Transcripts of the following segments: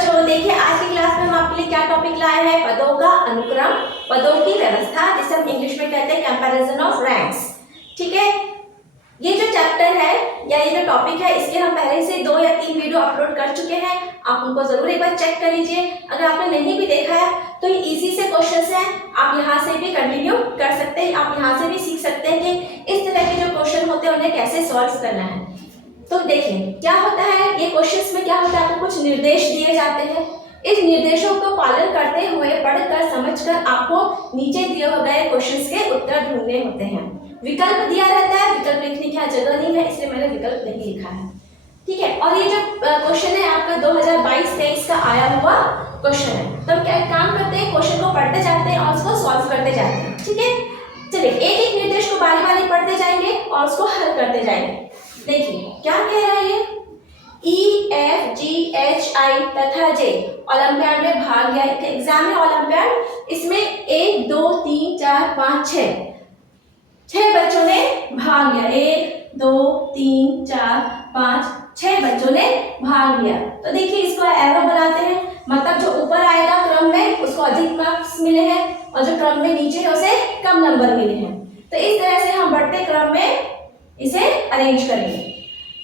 बच्चों, देखिए आज की क्लास में हम आपके लिए क्या टॉपिक लाए हैं, पदों का अनुक्रम, पदों की व्यवस्था, जिसे हम इंग्लिश में कहते हैं कंपैरिजन ऑफ रैंक्स। ठीक है, ये जो चैप्टर है या ये जो टॉपिक है, इसके हम पहले से 2 या 3 वीडियो अपलोड कर चुके हैं। आप उनको जरूर एक बार चेक कर लीजिए। अगर आपने नहीं भी देखा है तो ये इजी से क्वेश्चंस हैं, आप यहाँ से भी कंटिन्यू कर सकते हैं। आप यहाँ से भी सीख सकते हैं कि इस तरह के जो क्वेश्चन होते हैं उन्हें कैसे सॉल्व करना है। तो देखिए क्या होता है, ये क्वेश्चंस में क्या होता है, आपको कुछ निर्देश दिए जाते हैं। इस निर्देशों को पालन करते हुए पढ़कर समझकर आपको नीचे दिए गए क्वेश्चंस के उत्तर ढूंढने होते हैं। विकल्प दिया रहता है, विकल्प लिखने की यहाँ जगह नहीं है, इसलिए मैंने विकल्प नहीं लिखा है। ठीक है, और ये जो क्वेश्चन है आपका 2022-23 का आया हुआ क्वेश्चन है। तो हम क्या काम करते हैं, क्वेश्चन को पढ़ते जाते हैं और उसको सॉल्व करते जाते हैं। ठीक है, चलिए एक एक निर्देश को बारी बारी पढ़ते जाएंगे और उसको हल करते जाएंगे। देखिए क्या कह रहा है ये, E, F, G, H, I तथा J ओलंपियाड में भाग लिया। एग्जाम है ओलंपियाड, इसमें 1 2 3 4 5 6 बच्चों ने भाग लिया। 1 2 3 4 5 6 बच्चों ने भाग लिया। तो देखिए इसको एरो बनाते हैं, मतलब जो ऊपर आएगा क्रम में उसको अधिक मार्क्स मिले हैं और जो क्रम में नीचे है उसे कम नंबर मिले हैं। तो इस तरह से हम बढ़ते क्रम में इसे अरेंज करेंगे।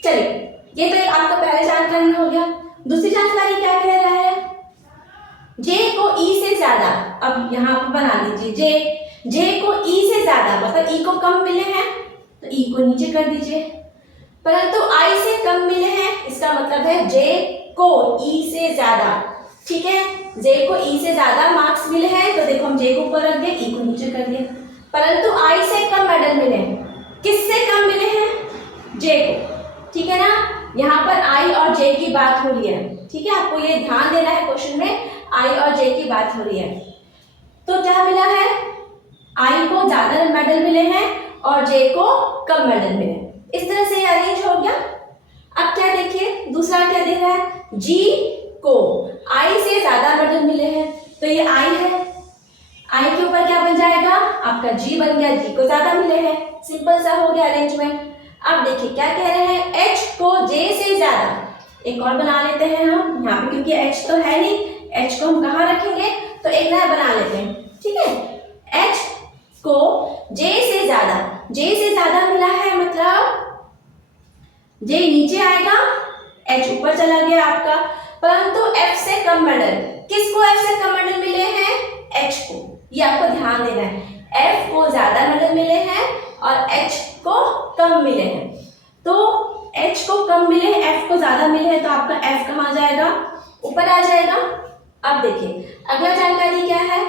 चलिए ये तो एक आपका पहले जानकारी हो गया। दूसरी जानकारी क्या कह रहा है, J को E से ज्यादा, अब यहाँ पर बना दीजिए J को E से ज्यादा, मतलब E को कम मिले हैं तो E को नीचे कर दीजिए, परंतु I से कम मिले हैं, इसका मतलब है J को E से ज्यादा। ठीक है, J को E से ज्यादा मार्क्स मिले हैं तो देखो हम J को ऊपर रख दिए, E को नीचे कर दिया, परंतु I से कम मेडल मिले हैं। किससे कम मिले हैं, J को। ठीक है ना, यहाँ पर I और J की बात हो रही है। ठीक है, आपको ये ध्यान देना है, क्वेश्चन में I और J की बात हो रही है। तो क्या मिला है, I को ज्यादा मेडल मिले हैं और J को कम मेडल मिले। इस तरह से ये अरेंज हो गया। अब क्या देखिए दूसरा क्या दे रहा है, G को I से ज्यादा मेडल मिले हैं तो ये I है, I के ऊपर क्या बन जाएगा, आपका G बन गया, G को ज्यादा मिले हैं। सिंपल सा हो गया अरेंजमेंट। अब देखिए क्या कह रहे हैं, H को J से ज्यादा, एक और बना लेते हैं हम यहाँ पे, क्योंकि H तो है नहीं, H को हम कहाँ रखेंगे, तो एक नया बना लेते हैं। ठीक है, H को J से ज्यादा मिला है, मतलब J नीचे आएगा, H ऊपर चला गया आपका, परंतु F से कम मेडल। किसको F से कम मेडल मिले हैं, H को। ये आपको ध्यान देना है, F को ज्यादा मेडल मिले हैं और H को कम मिले हैं। तो H को कम मिले हैं, F को ज्यादा मिले हैं, तो आपका F कहाँ जाएगा, ऊपर आ जाएगा। अब देखिए अगला जानकारी क्या है,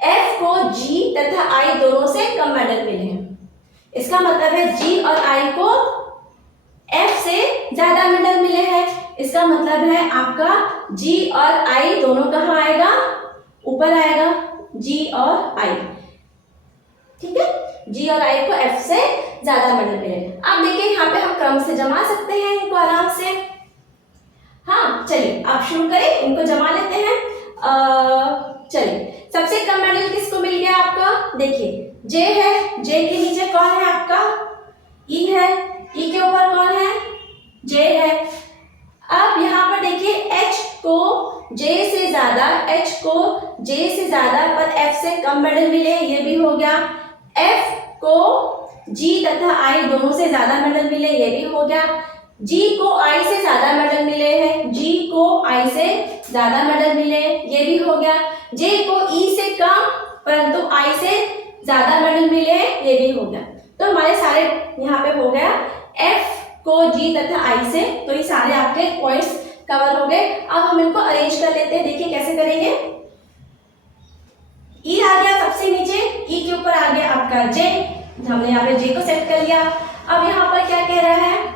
F को G तथा I दोनों से कम मेडल मिले हैं। इसका मतलब है G और I को F से ज्यादा मेडल मिले हैं। इसका मतलब है आपका G और I दोनों कहाँ आएगा, ऊपर आएगा, G और I। ठीक है, G और I को F से ज्यादा मेडल मिले। अब देखिए यहाँ पे हम क्रम से जमा सकते हैं इनको आराम से। हाँ चलिए आप शुरू करें, इनको जमा लेते हैं। चलिए सबसे कम मेडल किसको मिल गया आपका, देखिए J है, J के नीचे कौन है आपका, E है, E के ऊपर कौन है, J है। अब यहाँ पर देखिए H को J से ज्यादा पर F से कम मेडल मिले, ये भी हो गया। F को G तथा I दोनों से ज्यादा मेडल मिले, ये भी हो गया। G को I से ज्यादा मेडल मिले हैं, G को I से ज्यादा मेडल मिले, ये भी हो गया। J को E से कम परंतु I से ज्यादा मेडल मिले, ये भी हो गया। तो हमारे सारे यहाँ पे हो गया, F को G तथा I से, तो ये सारे आपके पॉइंट्स कवर हो गए। अब हम इनको अरेंज कर लेते हैं, देखिए कैसे करेंगे। E आ गया सबसे नीचे, E के ऊपर आ गया आपका J, हमने यहाँ पे J को सेट कर लिया। अब यहाँ पर क्या कह रहा है,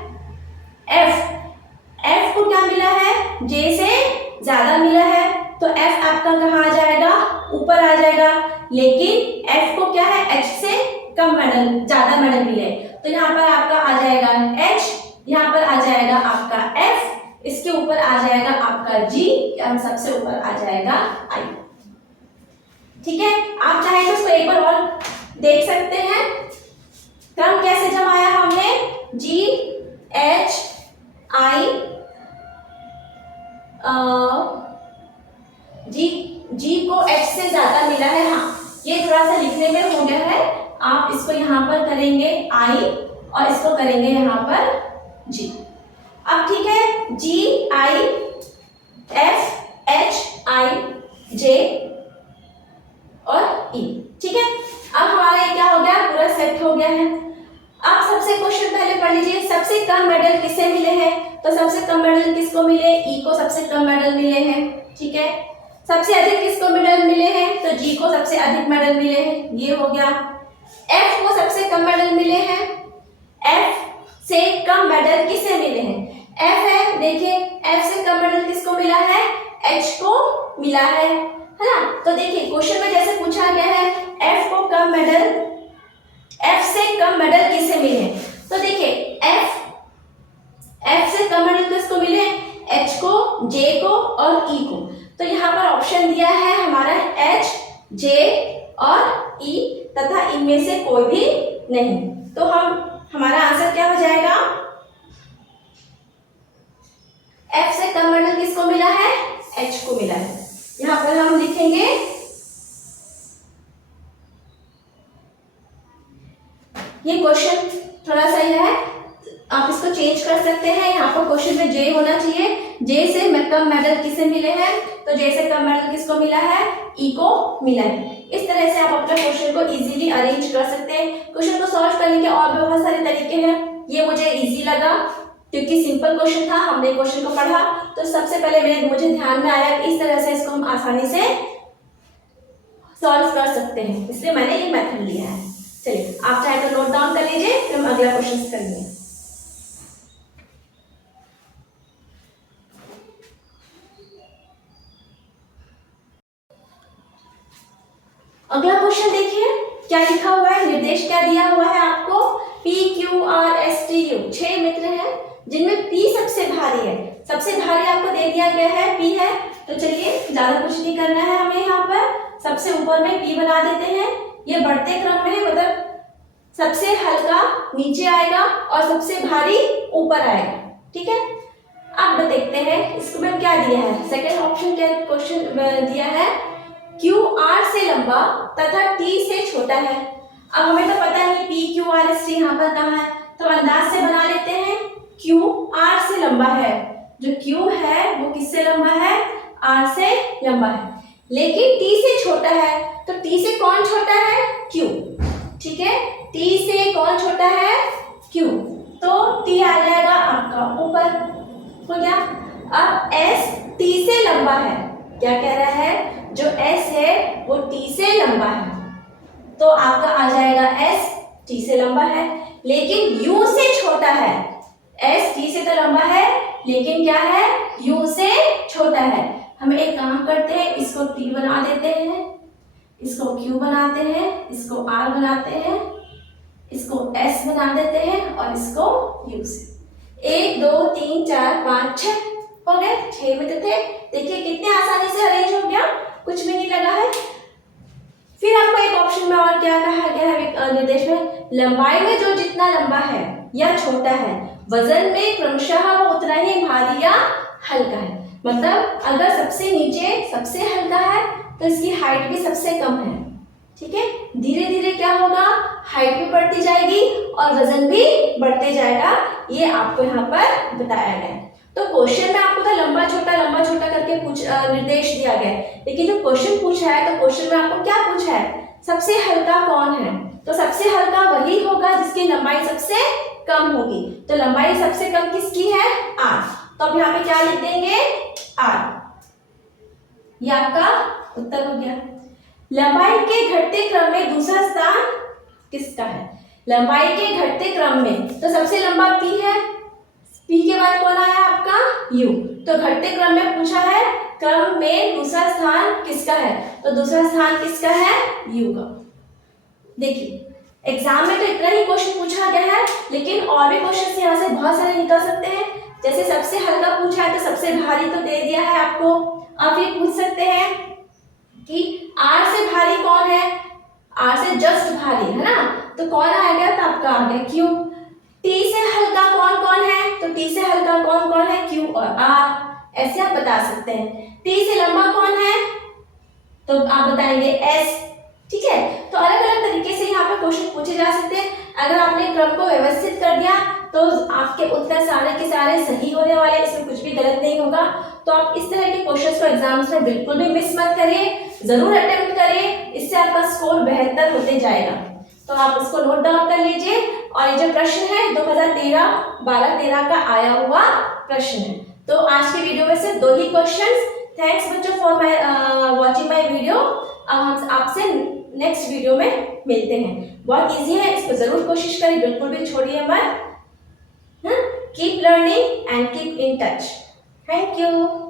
F को क्या मिला है, J से ज्यादा मिला है, तो F आपका कहाँ आ जाएगा, ऊपर आ जाएगा। लेकिन F को क्या है, H से कम मेडल, ज्यादा मेडल मिले, तो यहाँ पर आपका आ जाएगा H, यहाँ पर आ जाएगा आपका F, इसके ऊपर आ जाएगा आपका G, सबसे ऊपर आ जाएगा I। ठीक है, आप चाहे तो इसको एक बार और देख सकते हैं। क्रम कैसे जमाया हमने, G H I जी को एच से ज्यादा मिला है। हाँ, ये थोड़ा सा लिखने में हो गया है। आप इसको यहाँ पर करेंगे आई और इसको करेंगे यहाँ पर जी। अब ठीक है, जी आई एफ एच आई जे और ई। ठीक है, अब हमारा ये क्या हो गया, पूरा सेट हो गया है। अब सबसे क्वेश्चन पहले पढ़ लीजिए, सबसे कम मेडल किसे मिले हैं? तो सबसे कम मेडल किसको मिले? ई को सबसे कम मेडल मिले हैं। ठीक है, सबसे अधिक किसको मेडल मिले हैं? तो जी को सबसे अधिक मेडल मिले हैं, ये हो गया। एफ को सबसे कम मेडल मिले हैं। एफ से कम मेडल किसे मिले हैं? एफ है, देखिए एफ से कम मेडल किसको मिला है? एच को मिला है ना। तो देखिए क्वेश्चन में जैसे पूछा गया है एफ को कम मेडल, एफ से कम मेडल किसे मिले हैं? तो देखिए एफ से कम मेडल किसको मिले? एच को, जे को और ई को। तो यहाँ पर ऑप्शन दिया है हमारा एच, जे और ई तथा इनमें से कोई भी नहीं। तो हमारा आंसर क्या हो जाएगा? एफ से कम मेडल किसको मिला है? एच को मिला है। यहाँ पर हम लिखेंगे ये क्वेश्चन थोड़ा सा है, आप इसको चेंज कर सकते हैं। यहाँ पर क्वेश्चन में जे होना चाहिए। जे से कम मेडल किसे मिले हैं? तो जे से कम मेडल किसको मिला है? ई को मिला है। इस तरह से आप अपने क्वेश्चन को इजीली अरेंज कर सकते हैं। क्वेश्चन को सॉल्व करने के और भी बहुत सारे तरीके हैं। ये मुझे इजी लगा क्योंकि सिंपल क्वेश्चन था, हमने क्वेश्चन को पढ़ा तो सबसे पहले मुझे ध्यान में आया कि इस तरह से इसको हम आसानी से सॉल्व कर सकते हैं, इसलिए मैंने ये मेथड लिया है। चलिए आप चाहे तो नोट डाउन कर लीजिए, फिर हम अगला क्वेश्चन करेंगे। अगला क्वेश्चन देखिए क्या लिखा हुआ है, निर्देश क्या दिया हुआ है आपको? P Q R S T U 6 मित्र हैं जिनमें P सबसे भारी है। सबसे भारी आपको दे दिया गया है P है। तो चलिए ज्यादा कुछ नहीं करना है हमें, यहाँ पर सबसे ऊपर में P बना देते हैं। ये बढ़ते क्रम में है, मतलब सबसे हल्का नीचे आएगा और सबसे भारी ऊपर आएगा। ठीक है, अब देखते हैं इसमें क्या दिया है। सेकेंड ऑप्शन क्या क्वेश्चन दिया है? Q R से लंबा तथा T से छोटा है। अब हमें तो पता नहीं P Q R S T यहाँ पर कहाँ है, तो अंदाज से बना लेते हैं। Q R से लंबा है, जो Q है वो किससे लंबा है? R से लंबा है। लेकिन T से छोटा है, तो T से कौन छोटा है? Q। ठीक है, T से कौन छोटा है? Q। तो T आ जाएगा आपका ऊपर, हो गया। अब S T से लंबा है, क्या कह रहा है? जो S है वो T से लंबा है, तो आपका आ जाएगा S T से लंबा है, लेकिन U से छोटा है। S T से तो लंबा है लेकिन क्या है? U से छोटा है। हम एक काम करते हैं, इसको T बना देते हैं, इसको Q बनाते हैं, इसको R बनाते हैं, इसको S बना देते हैं और इसको U से। 1 2 3 4 5 6 हो गए, 6 मित्र थे। देखिए कितने आसानी से अरेंज हो गया, कुछ भी नहीं लगा है। फिर आपको एक ऑप्शन में और क्या कहा गया है निर्देश में? लंबाई में जो जितना लंबा है या छोटा है, वजन में क्रमशः वो उतना ही भारी या हल्का है। मतलब अगर सबसे नीचे सबसे हल्का है तो इसकी हाइट भी सबसे कम है। ठीक है, धीरे धीरे क्या होगा? हाइट भी बढ़ती जाएगी और वजन भी बढ़ते जाएगा। ये आपको यहाँ पर बताया गया है। तो क्वेश्चन में आपको तो लंबा छोटा करके निर्देश दिया गया है, लेकिन जो क्वेश्चन पूछा है तो क्वेश्चन में आपको क्या पूछा है? सबसे हल्का कौन है? तो सबसे हल्का वही होगा जिसकी लंबाई सबसे कम होगी। तो लंबाई सबसे कम किसकी है? R। तो अब यहाँ पे क्या लिख देंगे? R। ये आपका उत्तर हो गया। लंबाई के घटते क्रम में दूसरा स्थान किसका है? लंबाई के घटते क्रम में तो सबसे लंबा P है, P के बाद कौन आया आपका? U। तो घटते क्रम में पूछा है, क्रम में दूसरा स्थान किसका है? तो दूसरा स्थान किसका है? U का। देखिए एग्जाम में तो इतना ही क्वेश्चन पूछा गया है, लेकिन और भी क्वेश्चन यहाँ से बहुत सारे निकल सकते हैं। जैसे सबसे हल्का पूछा है तो सबसे भारी तो दे दिया है आपको। आप ये पूछ सकते हैं कि R से भारी कौन है? R से जस्ट भारी है ना, तो कौन आ गया? तो आपका आ गया Q। T से हल्का कौन कौन है? तो T से हल्का कौन कौन है? Q और R। ऐसे आप बता सकते हैं। टी से लंबा कौन है, तो आप बताएंगे एस। ठीक है, तो अलग अलग तरीके से यहाँ पे क्वेश्चन पूछे जा सकते हैं। अगर आपने क्रम को व्यवस्थित कर दिया तो आपके उत्तर सारे के सारे सही होने वाले, इसमें कुछ भी गलत नहीं होगा। तो आप इस तरह के क्वेश्चंस को एग्जाम्स में बिल्कुल भी मिस मत करिए, जरूर अटेम्प्ट करिए, इससे आपका स्कोर बेहतर होते जाएगा। तो आप इसको नोट डाउन कर लीजिए। और ये जो प्रश्न है 2013 का आया हुआ प्रश्न है। तो आज की वीडियो में सिर्फ 2 ही क्वेश्चंस। थैंक्स बच्चों फॉर वॉचिंग माय वीडियो। अब हम आपसे नेक्स्ट वीडियो में मिलते हैं। बहुत इजी है, इसको जरूर कोशिश करिए, बिल्कुल भी छोड़िए मत। Keep learning and keep in touch. Thank you.